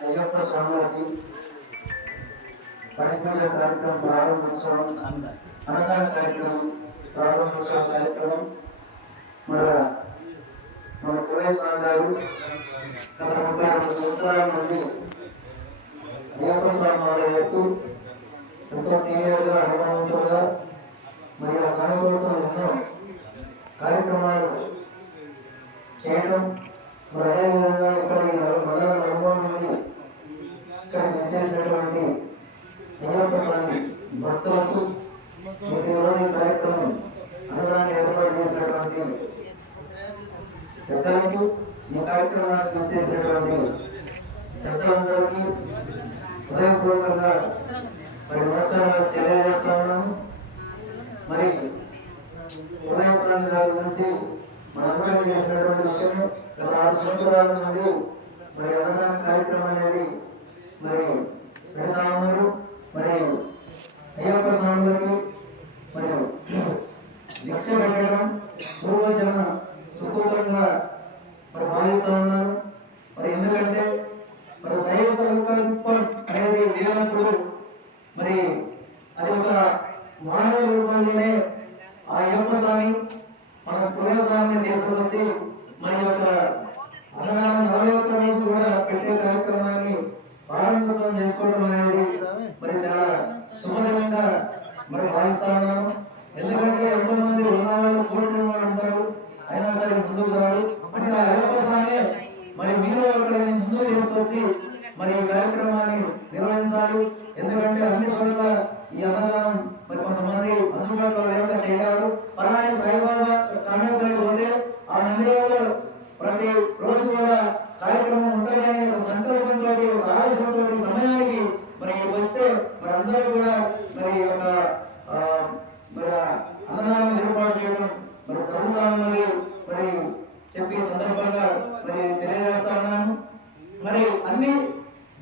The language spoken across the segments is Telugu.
అయ్యప్ప స్వామివారి పనిపూజ కార్యక్రమం ప్రారంభోత్సవం అన్నదాన కార్యక్రమం ప్రారంభోత్సవ కార్యక్రమం. మన మన పురయ స్వామి గారు సంవత్సరాల నుండి అయ్యప్ప స్వామి వారు వేస్తూ ఎంతో సీనియర్గా అనుభవంతోగా మరి ఆ స్వామి కోసం ఎన్నో కార్యక్రమాలు చేయడం మరి అదేవిధంగా ఇక్కడ ఈ నలు- మండల అనుభవం నుండి ఇక్కడ పనిచేసినటువంటి అయ్యప్ప స్వామి భక్తులకు ప్రతి రోజు కార్యక్రమం అన్నదాన్ని ఏర్పాటు చేసినటువంటి పెద్దలకు ఈ కార్యక్రమానికి విచ్చేసినటువంటి పెద్దలందరికీ హృదయపూర్వకంగా మరి నమస్కారాలు తెలియజేస్తా మరి ఉదయ స్వామి గారి గురించి మనందరం చేసినటువంటి విషయం గత ఆరు సంవత్సరాల నుండి మరి అన్నదాన కార్యక్రమం అనేది మరి పెడతా ఉన్నారు మరి అయ్యప్ప స్వాములకి మరి దీక్ష పెట్టడం పూర్వజన సుకూలంగా మరి భావిస్తూ ఉన్నాను మరి ఎందుకంటే మరి దయ సంకల్పం అనేది లేనప్పుడు మరి అది ఒక మానవ రూపంలోనే ఆ అయ్యప్ప స్వామి మన పులయ స్వామిని తీసుకొచ్చి మన యొక్క అన్నదానం నలభై ఒక్క రోజు కూడా పెట్టే కార్యక్రమాన్ని ప్రారంభోత్సవం చేసుకోవడం అనేది మరి చాలా శుభదినంగా మరి భావిస్తా ఉన్నాను. ఎందుకంటే ఎంతో మంది ఉన్నవాళ్ళు కోరుకునే వాళ్ళు ఉంటారు. అయినా సరే ముందుకు రారు. అంటే ఆ అయ్యప్ప స్వామి మరి మీరు ఒకరిని ముందుకు తీసుకొచ్చి మరి ఈ కార్యక్రమాన్ని నిర్వహించాలి. ఎందుకంటే అన్ని చోట్ల ఈ అన్నదానం మరి కొంతమంది అందుబాటులో లేక చేయలేరు అలానే సాయిబాబా కామెంపల్లి పోతే ఆ మందిరంలో ప్రతి రోజు కూడా కార్యక్రమం ఉంటుందని ఒక సంకల్పంతో ఒక ఆలోచనతో సమయానికి మరి ఇక్కడికి వస్తే మరి అందరూ కూడా మరి ఈ యొక్క ఆ, మరి ఆ అన్నదానం ఏర్పాటు చేయడం మరి జరుగుతామన్నది మరి చెప్పి సందర్భంగా మరి తెలియజేస్తా ఉన్నాను. మరి అన్ని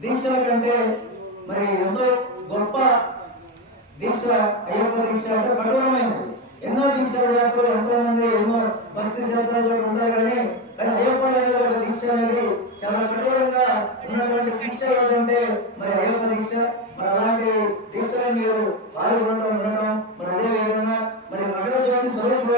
దీక్షల కంటే మరి ఎంతో గొప్ప దీక్ష అయ్యప్ప దీక్ష అంటే కఠోరమైనది. ఎన్నో దీక్షలు చేస్తారు ఎంతో మంది ఎన్నో భక్తి శ్రద్ధలు ఉంటారు కానీ కానీ అయ్యప్ప అనేది ఒక దీక్ష అనేది చాలా కఠోరంగా ఉన్నటువంటి దీక్ష ఏదంటే మరి అయ్యప్ప దీక్ష. మరి అలాంటి దీక్షలు మీరు పాల్గొనడం ఉండడం మరి అదే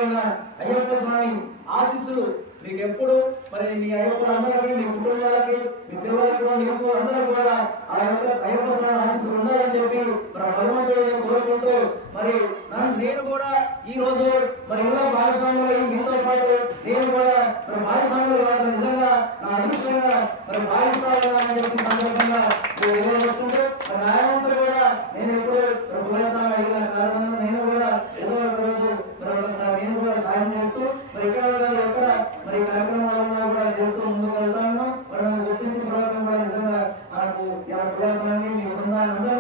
స్వరూపమైన అయ్యప్ప స్వామి ఆశీస్సులు మీకు ఎప్పుడు మరి మీ అయ్యప్పలందరికీ మీ కుటుంబాలకి మీ పిల్లలకి కూడా మీకు అందరూ కూడా ఆ యొక్క అయ్యప్ప స్వామి ఆశీస్సులు ఉండాలని చెప్పి మరి భగవంతుడిని కోరుకుంటూ మరి నన్ను నేను కూడా ఈ రోజు మరి ఇలా భాగస్వాములు అయ్యి మీతో పాటు నేను కూడా మరి భాగస్వాములు నిజంగా నా అదృష్టంగా మరి మరి కార్యక్రమాలన్నా కూడా చేస్తూ ముందుకు వెళ్తా ఉన్నాం. మరి గుర్తించిన ప్రకారం కూడా నిజంగా నాకు ఇలా ప్రదర్శనాన్ని మీ బృందాన్ని అందరూ